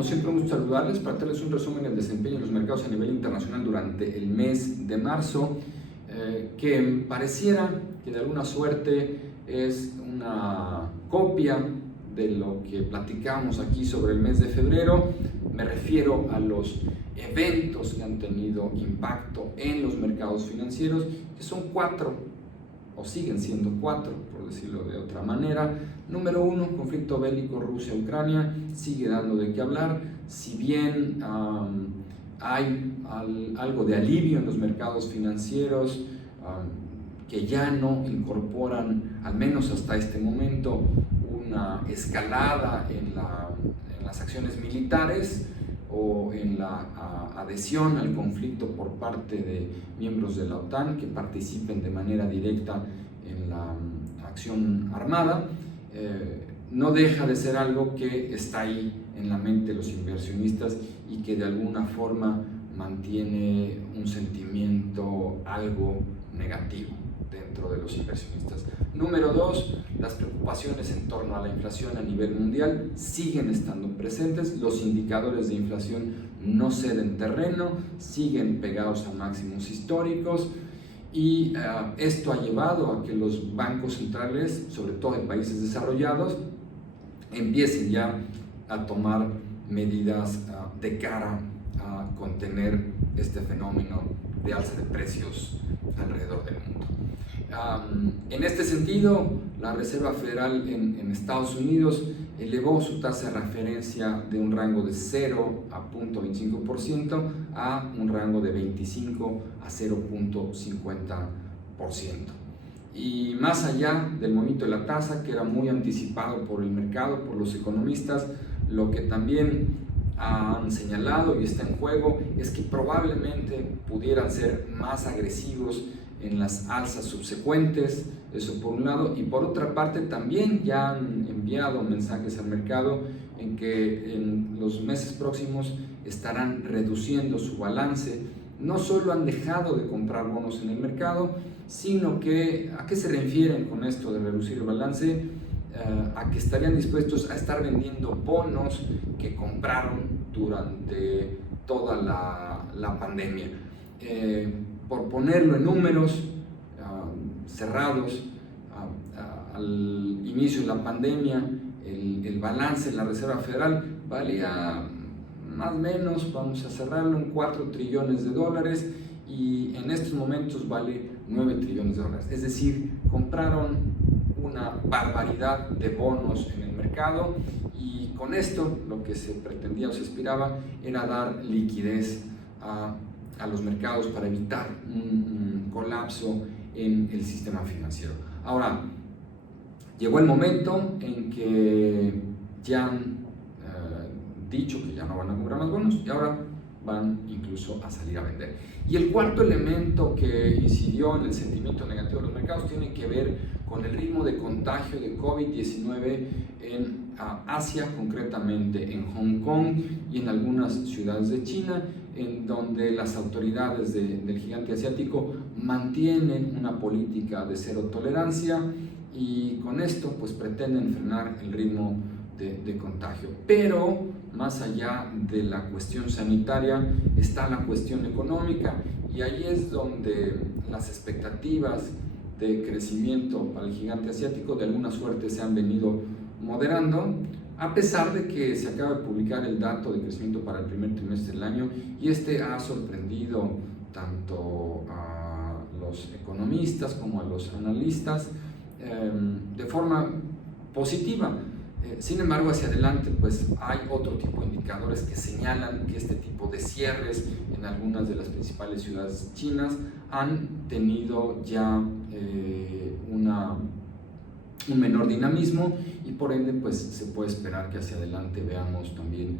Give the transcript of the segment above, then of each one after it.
Como siempre, un gusto saludarles para darles un resumen del desempeño de los mercados a nivel internacional durante el mes de marzo, que pareciera que de alguna suerte es una copia de lo que platicamos aquí sobre el mes de febrero. Me refiero a los eventos que han tenido impacto en los mercados financieros, que son cuatro, o siguen siendo cuatro, por decirlo de otra manera. Número uno, conflicto bélico Rusia-Ucrania, sigue dando de qué hablar. Si bien hay algo de alivio en los mercados financieros, que ya no incorporan, al menos hasta este momento, una escalada en las acciones militares o en la adhesión al conflicto por parte de miembros de la OTAN que participen de manera directa en la acción armada, no deja de ser algo que está ahí en la mente de los inversionistas y que de alguna forma mantiene un sentimiento algo negativo dentro de los inversionistas. Número dos, las preocupaciones en torno a la inflación a nivel mundial siguen estando presentes. Los indicadores de inflación no ceden terreno, siguen pegados a máximos históricos, y esto ha llevado a que los bancos centrales, sobre todo en países desarrollados, empiecen ya a tomar medidas de cara a contener este fenómeno de alza de precios alrededor del mundo. En este sentido, la Reserva Federal en Estados Unidos elevó su tasa de referencia de un rango de 0 a 0.25% a un rango de 25 a 0.50%. Y más allá del movimiento de la tasa, que era muy anticipado por el mercado, por los economistas, lo que también han señalado y está en juego es que probablemente pudieran ser más agresivos en las alzas subsecuentes, eso por un lado, y por otra parte también ya han enviado mensajes al mercado en que en los meses próximos estarán reduciendo su balance. No solo han dejado de comprar bonos en el mercado, sino que, ¿a qué se refieren con esto de reducir el balance? A que estarían dispuestos a estar vendiendo bonos que compraron durante toda la pandemia. Por ponerlo en números cerrados, al inicio de la pandemia, el balance de la Reserva Federal valía más o menos, vamos a cerrarlo, en 4 trillones de dólares, y en estos momentos vale 9 trillones de dólares. Es decir, compraron una barbaridad de bonos en el mercado, y con esto lo que se pretendía o se aspiraba era dar liquidez a los mercados para evitar un colapso en el sistema financiero. Ahora, llegó el momento en que ya han dicho que ya no van a comprar más bonos, y ahora van incluso a salir a vender. Y el cuarto elemento que incidió en el sentimiento negativo de los mercados tiene que ver con el ritmo de contagio de COVID-19 en Asia, concretamente en Hong Kong y en algunas ciudades de China, en donde las autoridades del gigante asiático mantienen una política de cero tolerancia, y con esto pues pretenden frenar el ritmo de contagio. Pero más allá de la cuestión sanitaria está la cuestión económica, y ahí es donde las expectativas de crecimiento para el gigante asiático de alguna suerte se han venido moderando, a pesar de que se acaba de publicar el dato de crecimiento para el primer trimestre del año, y este ha sorprendido tanto a los economistas como a los analistas de forma positiva. Sin embargo, hacia adelante pues hay otro tipo de indicadores que señalan que este tipo de cierres en algunas de las principales ciudades chinas han tenido ya un menor dinamismo, y por ende pues se puede esperar que hacia adelante veamos también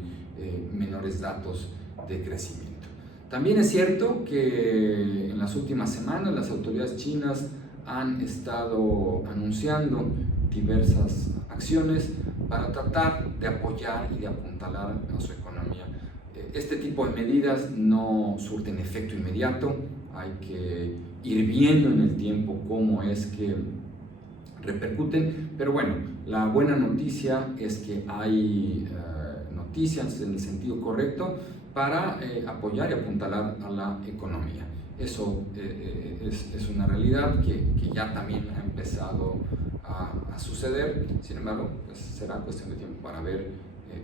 menores datos de crecimiento. También es cierto que en las últimas semanas las autoridades chinas han estado anunciando diversas acciones para tratar de apoyar y de apuntalar a su economía. Este tipo de medidas no surten efecto inmediato, hay que ir viendo en el tiempo cómo es que repercuten, pero bueno, la buena noticia es que hay noticias en el sentido correcto para apoyar y apuntalar a la economía. Eso es una realidad que ya también ha empezado a suceder. Sin embargo, pues será cuestión de tiempo para ver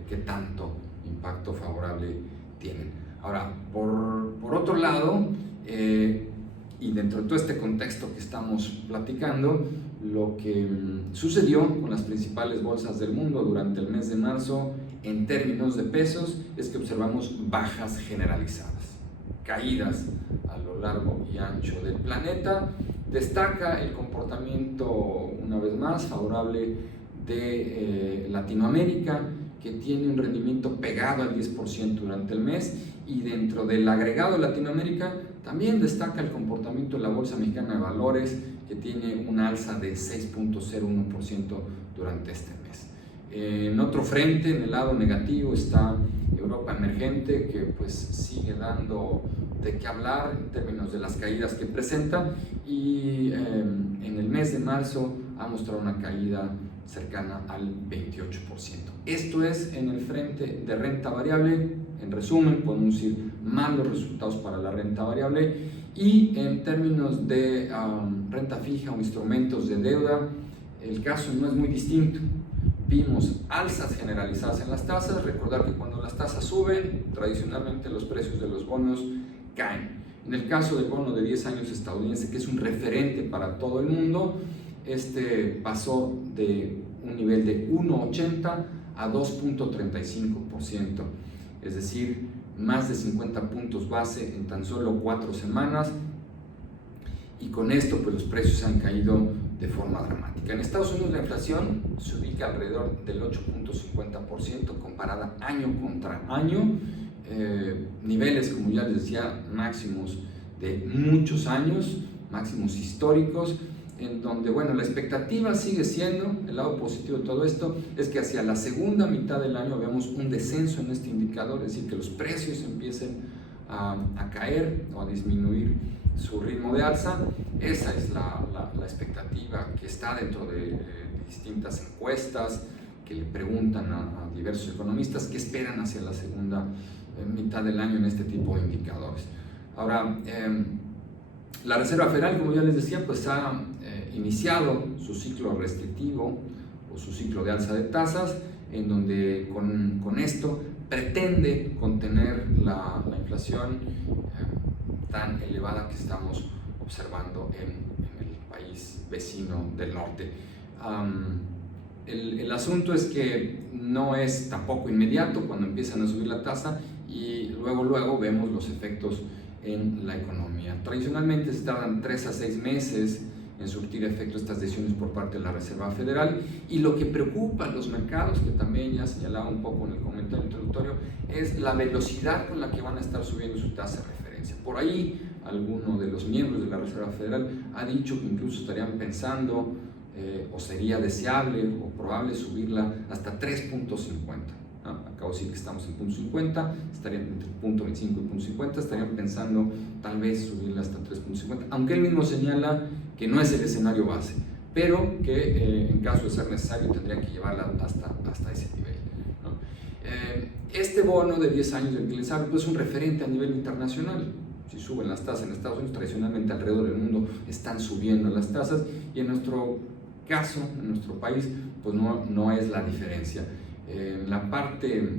qué tanto impacto favorable tienen. Ahora, por otro lado, y dentro de todo este contexto que estamos platicando, lo que sucedió con las principales bolsas del mundo durante el mes de marzo en términos de pesos es que observamos bajas generalizadas, caídas a lo largo y ancho del planeta. Destaca el comportamiento, una vez más, favorable de Latinoamérica, que tiene un rendimiento pegado al 10% durante el mes, y dentro del agregado de Latinoamérica también destaca el comportamiento de la Bolsa Mexicana de Valores, que tiene un alza de 6.01% durante este mes. En otro frente, en el lado negativo, está Europa emergente, que pues sigue dando de qué hablar en términos de las caídas que presenta, y en el mes de marzo ha mostrado una caída cercana al 28%. Esto es en el frente de renta variable. En resumen, podemos decir malos resultados para la renta variable, y en términos de renta fija o instrumentos de deuda, el caso no es muy distinto. Vimos alzas generalizadas en las tasas. Recordar que cuando las tasas suben, tradicionalmente los precios de los bonos caen. En el caso del bono de 10 años estadounidense, que es un referente para todo el mundo, este pasó de un nivel de 1.80 a 2.35%, es decir, más de 50 puntos base en tan solo 4 semanas, y con esto pues los precios han caído de forma dramática. En Estados Unidos la inflación se ubica alrededor del 8.50% comparada año contra año, niveles, como ya les decía, máximos de muchos años, máximos históricos, en donde, bueno, la expectativa sigue siendo, el lado positivo de todo esto, es que hacia la segunda mitad del año veamos un descenso en este indicador, es decir, que los precios empiecen a caer o a disminuir su ritmo de alza. Esa es la expectativa que está dentro de distintas encuestas que le preguntan a diversos economistas qué esperan hacia la segunda mitad del año en este tipo de indicadores. Ahora, la Reserva Federal, como ya les decía, pues ha iniciado su ciclo restrictivo o su ciclo de alza de tasas, en donde con esto pretende contener la inflación tan elevada que estamos observando en el país vecino del norte. El asunto es que no es tampoco inmediato cuando empiezan a subir la tasa, y luego vemos los efectos en la economía. Tradicionalmente se tardan 3 a 6 meses en surtir efecto estas decisiones por parte de la Reserva Federal, y lo que preocupa a los mercados, que también ya señalaba un poco en el comentario introductorio, es la velocidad con la que van a estar subiendo su tasa de referencia. Por ahí alguno de los miembros de la Reserva Federal ha dicho que incluso estarían pensando o sería deseable o probable subirla hasta 3.50. Acabo de decir que estamos en 0.50, estarían entre 0.25 y 0.50, estarían pensando tal vez subirla hasta 3.50, aunque él mismo señala que no es el escenario base, pero que en caso de ser necesario tendrían que llevarla hasta ese nivel, ¿no? Este bono de 10 años del que les hablo es un referente a nivel internacional. Si suben las tasas en Estados Unidos, tradicionalmente alrededor del mundo están subiendo las tasas, y en nuestro caso, en nuestro país, pues no es la diferencia. En la parte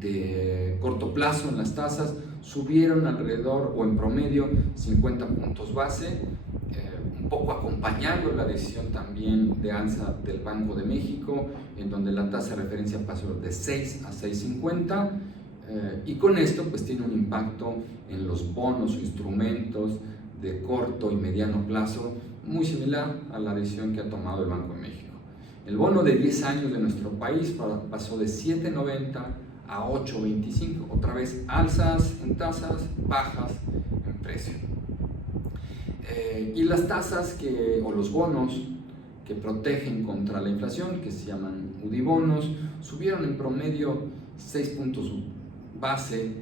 de corto plazo en las tasas subieron alrededor o en promedio 50 puntos base, un poco acompañando la decisión también de alza del Banco de México, en donde la tasa de referencia pasó de 6 a 6.50, y con esto pues tiene un impacto en los bonos o instrumentos de corto y mediano plazo muy similar a la decisión que ha tomado el Banco de México. El bono de 10 años de nuestro país pasó de 7.90 a 8.25, otra vez alzas en tasas, bajas en precio. Y las tasas o los bonos que protegen contra la inflación, que se llaman UDIbonos, subieron en promedio 6 puntos base,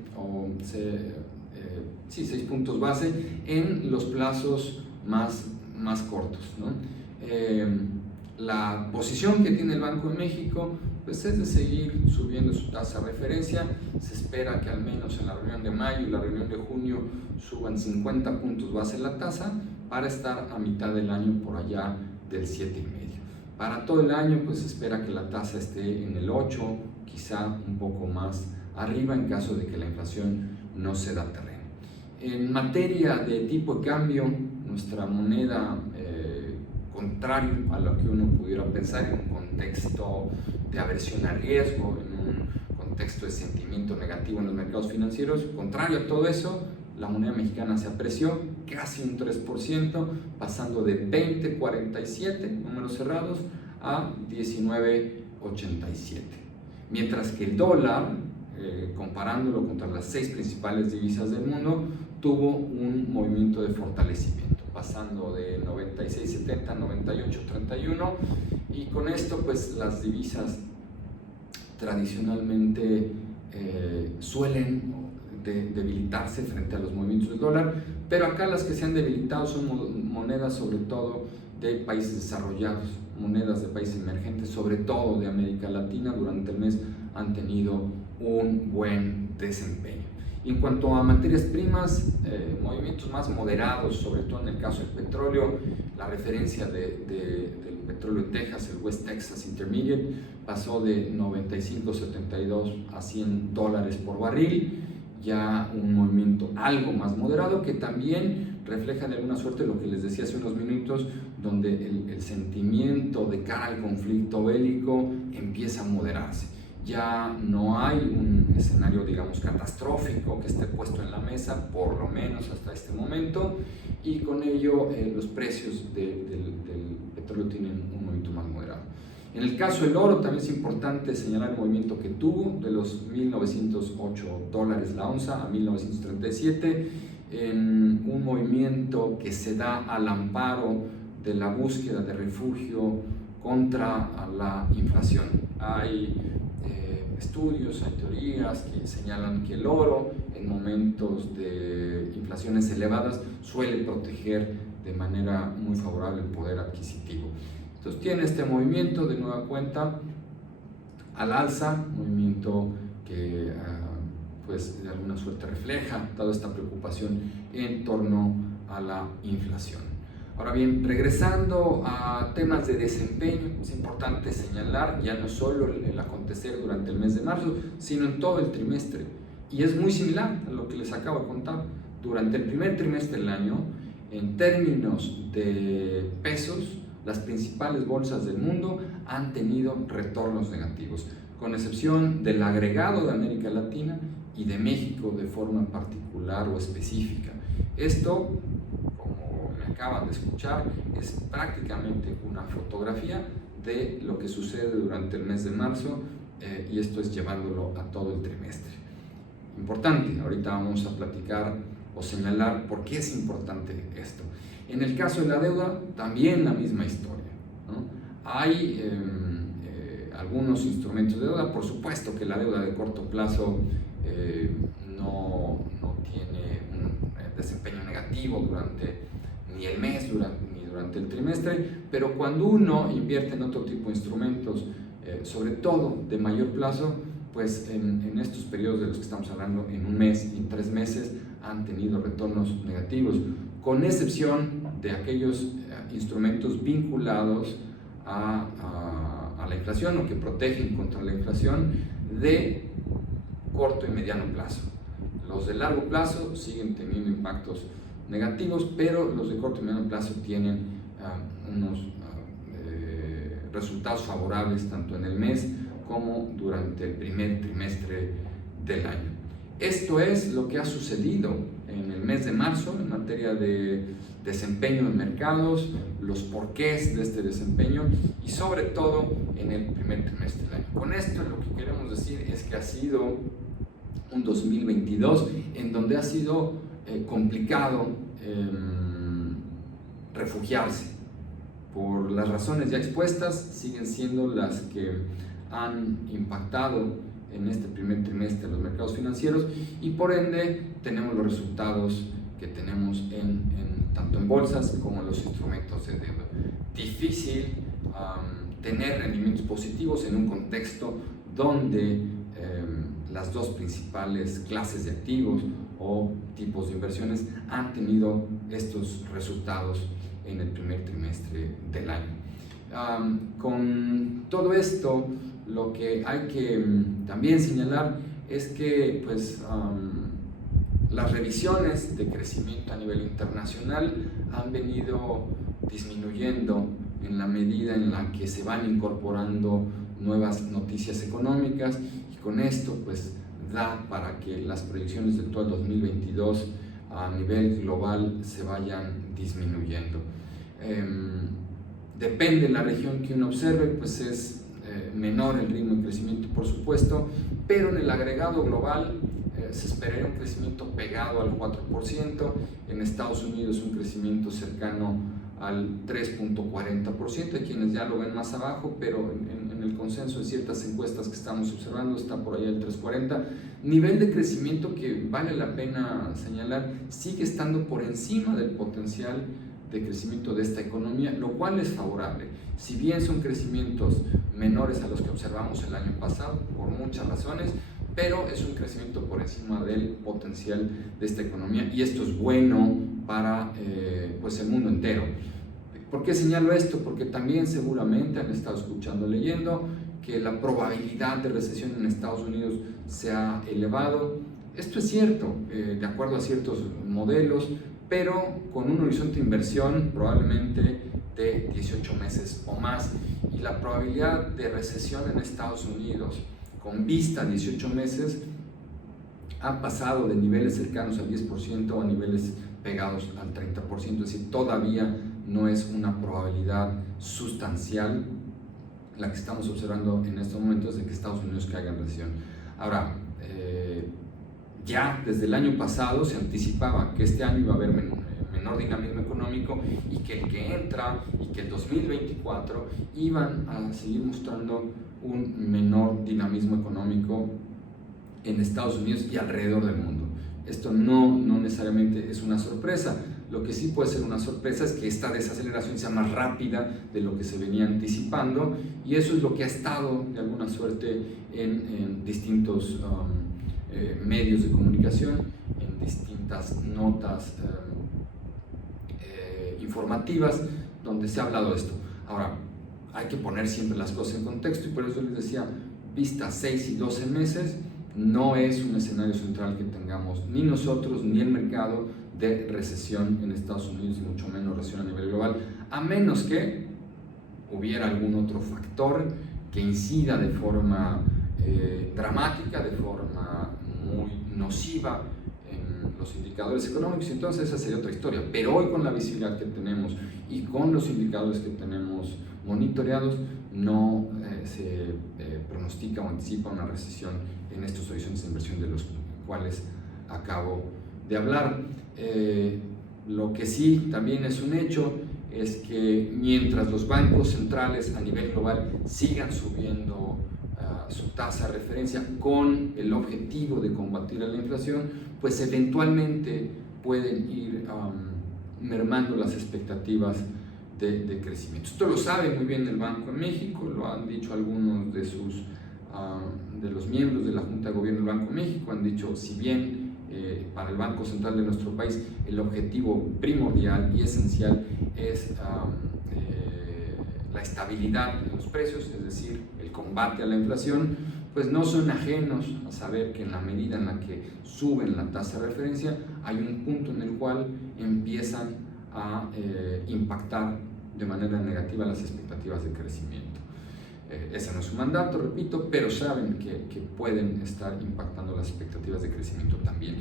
6 puntos base en los plazos más cortos, ¿no? La posición que tiene el Banco de México pues es de seguir subiendo su tasa de referencia. Se espera que al menos en la reunión de mayo y la reunión de junio suban 50 puntos base la tasa para estar a mitad del año por allá del 7,5. Para todo el año pues se espera que la tasa esté en el 8, quizá un poco más arriba en caso de que la inflación no se da terreno. En materia de tipo de cambio, nuestra moneda, contrario a lo que uno pudiera pensar en un contexto de aversión al riesgo, en un contexto de sentimiento negativo en los mercados financieros, contrario a todo eso, la moneda mexicana se apreció casi un 3%, pasando de 20.47, números cerrados, a 19.87. Mientras que el dólar, comparándolo contra las 6 principales divisas del mundo, tuvo un movimiento de fortalecimiento, pasando de 96.70 a 98.31, y con esto pues las divisas tradicionalmente suelen debilitarse frente a los movimientos del dólar, pero acá las que se han debilitado son monedas sobre todo de países desarrollados, monedas de países emergentes, sobre todo de América Latina. Durante el mes han tenido un buen desempeño. Y en cuanto a materias primas, movimientos más moderados, sobre todo en el caso del petróleo. La referencia del petróleo de Texas, el West Texas Intermediate, pasó de 95.72 a $100 por barril, ya un movimiento algo más moderado que también refleja de alguna suerte lo que les decía hace unos minutos, donde el sentimiento de cara al conflicto bélico empieza a moderarse. Ya no hay un escenario, digamos, catastrófico que esté puesto en la mesa, por lo menos hasta este momento, y con ello los precios del petróleo tienen un movimiento más moderado. En el caso del oro también es importante señalar el movimiento que tuvo de los $1,908 la onza a 1,937, en un movimiento que se da al amparo de la búsqueda de refugio contra la inflación. Hay estudios, hay teorías que señalan que el oro en momentos de inflaciones elevadas suele proteger de manera muy favorable el poder adquisitivo. Entonces tiene este movimiento de nueva cuenta al alza, movimiento que pues de alguna suerte refleja toda esta preocupación en torno a la inflación. Ahora bien, regresando a temas de desempeño, es importante señalar ya no solo el acontecer durante el mes de marzo, sino en todo el trimestre. Y es muy similar a lo que les acabo de contar. Durante el primer trimestre del año, en términos de pesos, las principales bolsas del mundo han tenido retornos negativos, con excepción del agregado de América Latina y de México de forma particular o específica. Esto, como me acaban de escuchar, es prácticamente una fotografía de lo que sucede durante el mes de marzo, y esto es llevándolo a todo el trimestre. Importante, ahorita vamos a platicar o señalar por qué es importante esto. En el caso de la deuda, también la misma historia, ¿no? Hay algunos instrumentos de deuda, por supuesto que la deuda de corto plazo no tiene un desempeño negativo durante ni el mes ni durante el trimestre, pero cuando uno invierte en otro tipo de instrumentos, sobre todo de mayor plazo, pues en estos periodos de los que estamos hablando, en un mes y en 3 meses, han tenido retornos negativos, con excepción de aquellos instrumentos vinculados a la inflación o que protegen contra la inflación de corto y mediano plazo. Los de largo plazo siguen teniendo impactos negativos, pero los de corto y mediano plazo tienen unos resultados favorables tanto en el mes como durante el primer trimestre del año. Esto es lo que ha sucedido en el mes de marzo en materia de desempeño de mercados, los porqués de este desempeño y sobre todo en el primer trimestre del año. Con esto lo que queremos decir es que ha sido un 2022 en donde ha sido complicado refugiarse. Por las razones ya expuestas, siguen siendo las que han impactado en este primer trimestre los mercados financieros y por ende tenemos los resultados que tenemos tanto en bolsas como en los instrumentos de deuda. Difícil tener rendimientos positivos en un contexto donde las dos principales clases de activos o tipos de inversiones han tenido estos resultados en el primer trimestre del año. Con todo esto, lo que hay que también señalar es que pues, las revisiones de crecimiento a nivel internacional han venido disminuyendo en la medida en la que se van incorporando nuevas noticias económicas, y con esto pues da para que las proyecciones de todo el 2022 a nivel global se vayan disminuyendo. Depende de la región que uno observe, pues es menor el ritmo de crecimiento, por supuesto, pero en el agregado global se esperaría un crecimiento pegado al 4%, en Estados Unidos un crecimiento cercano al 3.40%, hay quienes ya lo ven más abajo, pero en el consenso de ciertas encuestas que estamos observando está por allá el 3.40%, nivel de crecimiento que vale la pena señalar, sigue estando por encima del potencial de crecimiento de esta economía, lo cual es favorable. Si bien son crecimientos menores a los que observamos el año pasado, por muchas razones, pero es un crecimiento por encima del potencial de esta economía, y esto es bueno para pues el mundo entero. ¿Por qué señalo esto? Porque también seguramente han estado escuchando, leyendo que la probabilidad de recesión en Estados Unidos se ha elevado. Esto es cierto, de acuerdo a ciertos modelos, pero con un horizonte de inversión probablemente de 18 meses o más, y la probabilidad de recesión en Estados Unidos con vista a 18 meses ha pasado de niveles cercanos al 10% a niveles pegados al 30%, es decir, todavía no es una probabilidad sustancial la que estamos observando en estos momentos de que Estados Unidos caiga en recesión. Ahora, ya desde el año pasado se anticipaba que este año iba a haber menor dinamismo económico, y que el que entra y que el 2024 iban a seguir mostrando un menor dinamismo económico en Estados Unidos y alrededor del mundo. Esto no necesariamente es una sorpresa. Lo que sí puede ser una sorpresa es que esta desaceleración sea más rápida de lo que se venía anticipando, y eso es lo que ha estado de alguna suerte en distintos medios de comunicación, en distintas notas informativas donde se ha hablado de esto. Ahora, hay que poner siempre las cosas en contexto, y por eso les decía, vista 6 y 12 meses, no es un escenario central que tengamos ni nosotros ni el mercado de recesión en Estados Unidos, y mucho menos recesión a nivel global, a menos que hubiera algún otro factor que incida de forma dramática, de forma muy nociva en los indicadores económicos. Entonces esa sería otra historia, pero hoy con la visibilidad que tenemos y con los indicadores que tenemos monitoreados, no se pronostica o anticipa una recesión en estos horizontes de inversión de los cuales acabo de hablar. Lo que sí también es un hecho es que mientras los bancos centrales a nivel global sigan subiendo su tasa de referencia con el objetivo de combatir a la inflación, pues eventualmente pueden ir mermando las expectativas de crecimiento. Esto lo sabe muy bien el Banco de México, lo han dicho algunos de los miembros de la Junta de Gobierno del Banco de México, han dicho, si bien para el Banco Central de nuestro país el objetivo primordial y esencial es la estabilidad de los precios, es decir, el combate a la inflación, pues no son ajenos a saber que en la medida en la que suben la tasa de referencia, hay un punto en el cual empiezan a impactar de manera negativa las expectativas de crecimiento. Ese no es su mandato, repito, pero saben que pueden estar impactando las expectativas de crecimiento también.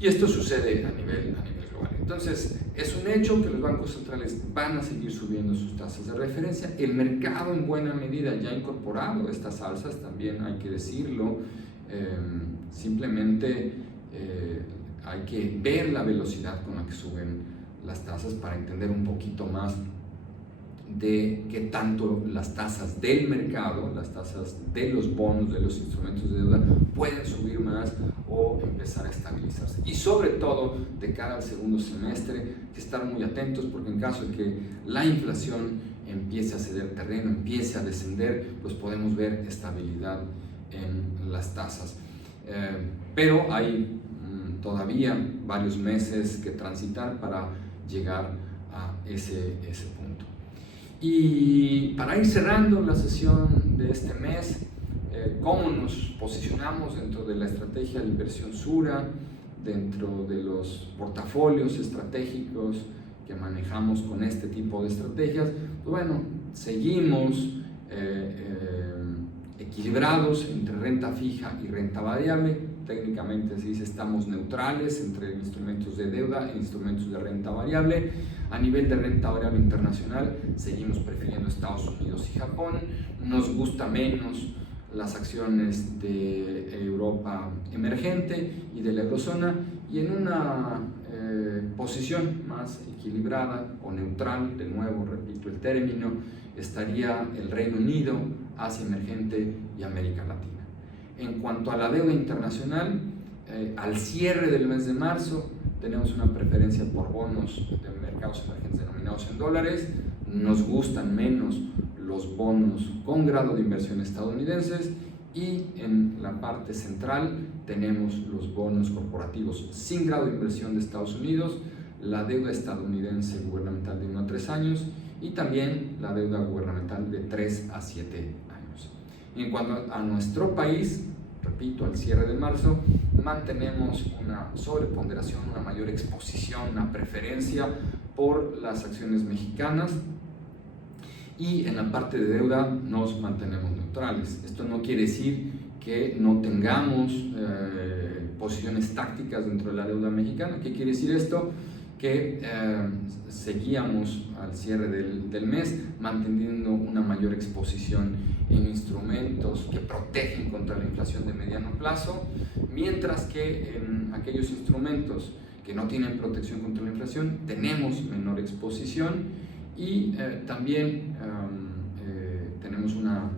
Y esto sucede a nivel global. Entonces, es un hecho que los bancos centrales van a seguir subiendo sus tasas de referencia. El mercado en buena medida ya ha incorporado estas alzas, también hay que decirlo. Simplemente hay que ver la velocidad con la que suben las tasas para entender un poquito más de qué tanto las tasas del mercado, las tasas de los bonos, de los instrumentos de deuda, pueden subir más o empezar a estabilizarse. Y sobre todo, de cara al segundo semestre, hay que estar muy atentos, porque en caso de que la inflación empiece a ceder terreno, empiece a descender, pues podemos ver estabilidad en las tasas. Pero hay todavía varios meses que transitar para llegar a ese punto. Y para ir cerrando la sesión de este mes, ¿cómo nos posicionamos dentro de la estrategia de inversión Sura, dentro de los portafolios estratégicos que manejamos con este tipo de estrategias? Pues bueno, seguimos equilibrados entre renta fija y renta variable. Técnicamente se dice estamos neutrales entre instrumentos de deuda e instrumentos de renta variable. A nivel de renta variable internacional seguimos prefiriendo Estados Unidos y Japón. Nos gusta menos las acciones de Europa emergente y de la eurozona, y en una posición más equilibrada o neutral, de nuevo repito el término, estaría el Reino Unido, Asia emergente y América Latina. En cuanto a la deuda internacional, al cierre del mes de marzo tenemos una preferencia por bonos de mercados emergentes denominados en dólares. Nos gustan menos los bonos con grado de inversión estadounidenses, y en la parte central tenemos los bonos corporativos sin grado de inversión de Estados Unidos, la deuda estadounidense gubernamental de 1 a 3 años y también la deuda gubernamental de 3 a 7 años. En cuanto a nuestro país, repito, al cierre de marzo, mantenemos una sobreponderación, una mayor exposición, una preferencia por las acciones mexicanas, y en la parte de deuda nos mantenemos neutrales. Esto no quiere decir que no tengamos posiciones tácticas dentro de la deuda mexicana. ¿Qué quiere decir esto? Que seguíamos al cierre del mes manteniendo una mayor exposición en instrumentos que protegen contra la inflación de mediano plazo, mientras que en aquellos instrumentos que no tienen protección contra la inflación tenemos menor exposición, y también tenemos una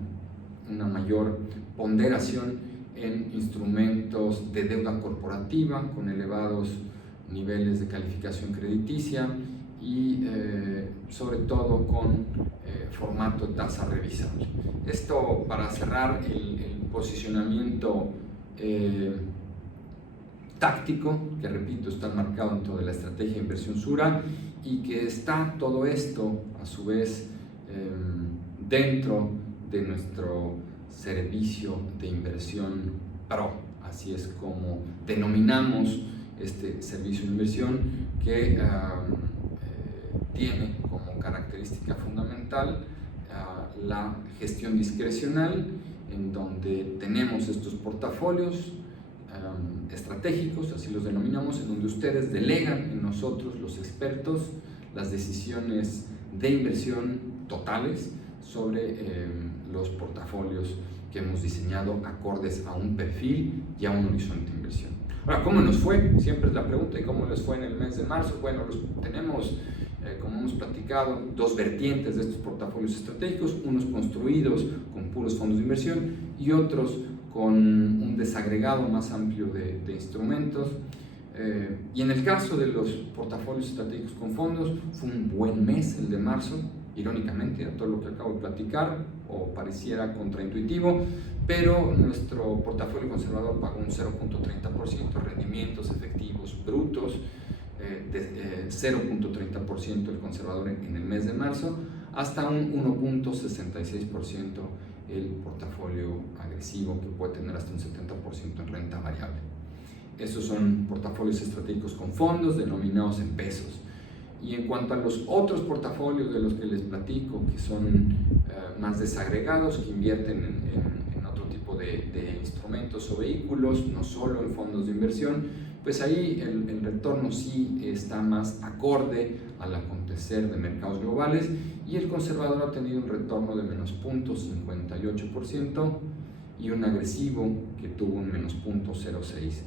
mayor ponderación en instrumentos de deuda corporativa con elevados niveles de calificación crediticia y sobre todo con formato de tasa revisable. Esto para cerrar el posicionamiento táctico, que repito está marcado dentro de la estrategia de inversión Sura, y que está todo esto a su vez dentro de nuestro servicio de inversión Pro. Así es como denominamos este servicio de inversión, que tiene como característica fundamental la gestión discrecional, en donde tenemos estos portafolios estratégicos, así los denominamos, en donde ustedes delegan en nosotros, los expertos, las decisiones de inversión totales sobre los portafolios que hemos diseñado acordes a un perfil y a un horizonte de inversión. Ahora, ¿cómo nos fue? Siempre es la pregunta. ¿Y cómo les fue en el mes de marzo? Bueno, tenemos, como hemos platicado, dos vertientes de estos portafolios estratégicos, unos construidos con puros fondos de inversión y otros con un desagregado más amplio de instrumentos. Y en el caso de los portafolios estratégicos con fondos, fue un buen mes el de marzo, irónicamente, a todo lo que acabo de platicar, o pareciera contraintuitivo, pero nuestro portafolio conservador pagó un 0.30%, rendimientos efectivos brutos de 0.30% el conservador en el mes de marzo, hasta un 1.66% el portafolio agresivo, que puede tener hasta un 70% en renta variable. Estos son portafolios estratégicos con fondos denominados en pesos. Y en cuanto a los otros portafolios de los que les platico, que son más desagregados, que invierten en otro tipo de instrumentos o vehículos, no solo en fondos de inversión, pues ahí el retorno sí está más acorde al acontecer de mercados globales, y el conservador ha tenido un retorno de menos 0.58% y un agresivo que tuvo un menos 0.06%.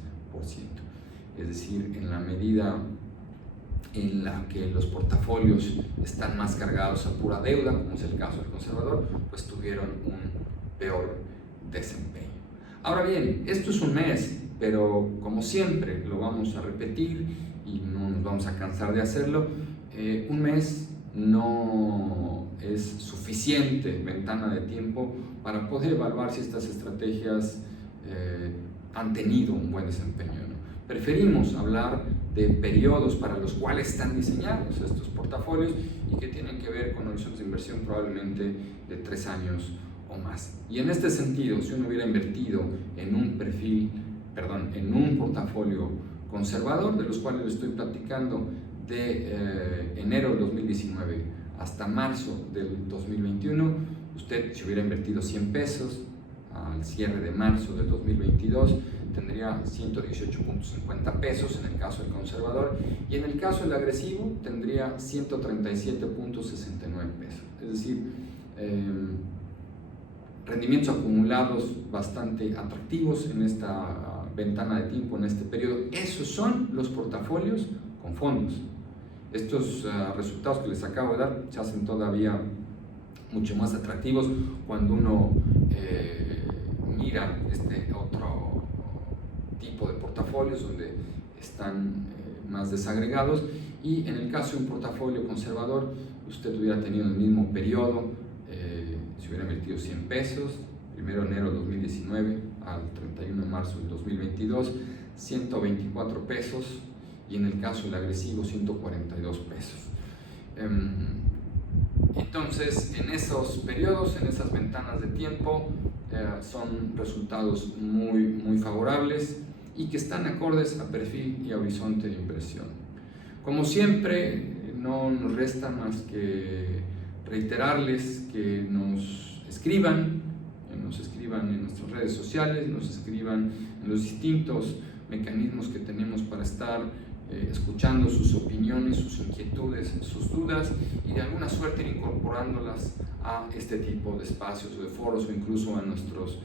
Es decir, en la medida en la que los portafolios están más cargados a pura deuda, como es el caso del conservador, pues tuvieron un peor desempeño. Ahora bien, esto es un mes, pero como siempre lo vamos a repetir y no nos vamos a cansar de hacerlo, un mes no es suficiente ventana de tiempo para poder evaluar si estas estrategias han tenido un buen desempeño, ¿no? Preferimos hablar de periodos para los cuales están diseñados estos portafolios y que tienen que ver con horizontes de inversión probablemente de 3 años o más. Y en este sentido, si uno hubiera invertido en un portafolio conservador, de los cuales les estoy platicando, de enero del 2019 hasta marzo del 2021, usted, si hubiera invertido 100 pesos al cierre de marzo del 2022, tendría 118.50 pesos en el caso del conservador, y en el caso del agresivo tendría 137.69 pesos. Es decir, rendimientos acumulados bastante atractivos en esta ventana de tiempo, en este periodo. Esos son los portafolios con fondos. Estos resultados que les acabo de dar se hacen todavía mucho más atractivos cuando uno mira este otro tipo de portafolios donde están más desagregados, y en el caso de un portafolio conservador usted hubiera tenido el mismo periodo, si hubiera invertido 100 pesos, 1 de enero de 2019 al 31 de marzo del 2022, 124 pesos, y en el caso del agresivo 142 pesos. Entonces, en esos periodos, en esas ventanas de tiempo, son resultados muy favorables y que están acordes a perfil y a horizonte de inversión. Como siempre, no nos resta más que reiterarles que nos escriban en nuestras redes sociales, nos escriban en los distintos mecanismos que tenemos para estar escuchando sus opiniones, sus inquietudes, sus dudas, y de alguna suerte ir incorporándolas a este tipo de espacios o de foros, o incluso a nuestros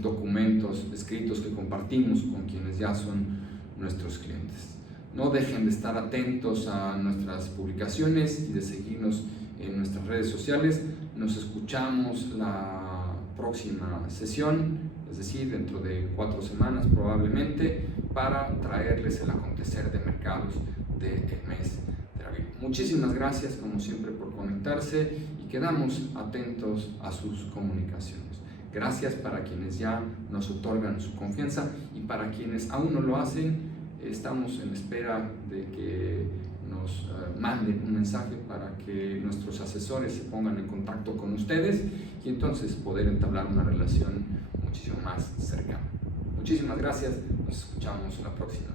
documentos escritos que compartimos con quienes ya son nuestros clientes. No dejen de estar atentos a nuestras publicaciones y de seguirnos en nuestras redes sociales. Nos escuchamos la próxima sesión, es decir, dentro de 4 semanas probablemente, para traerles el acontecer de mercados del mes de abril. Muchísimas gracias, como siempre, por conectarse, y quedamos atentos a sus comunicaciones. Gracias para quienes ya nos otorgan su confianza, y para quienes aún no lo hacen, estamos en espera de que nos manden un mensaje para que nuestros asesores se pongan en contacto con ustedes y entonces poder entablar una relación muchísimo más cercana. Muchísimas gracias, nos escuchamos la próxima.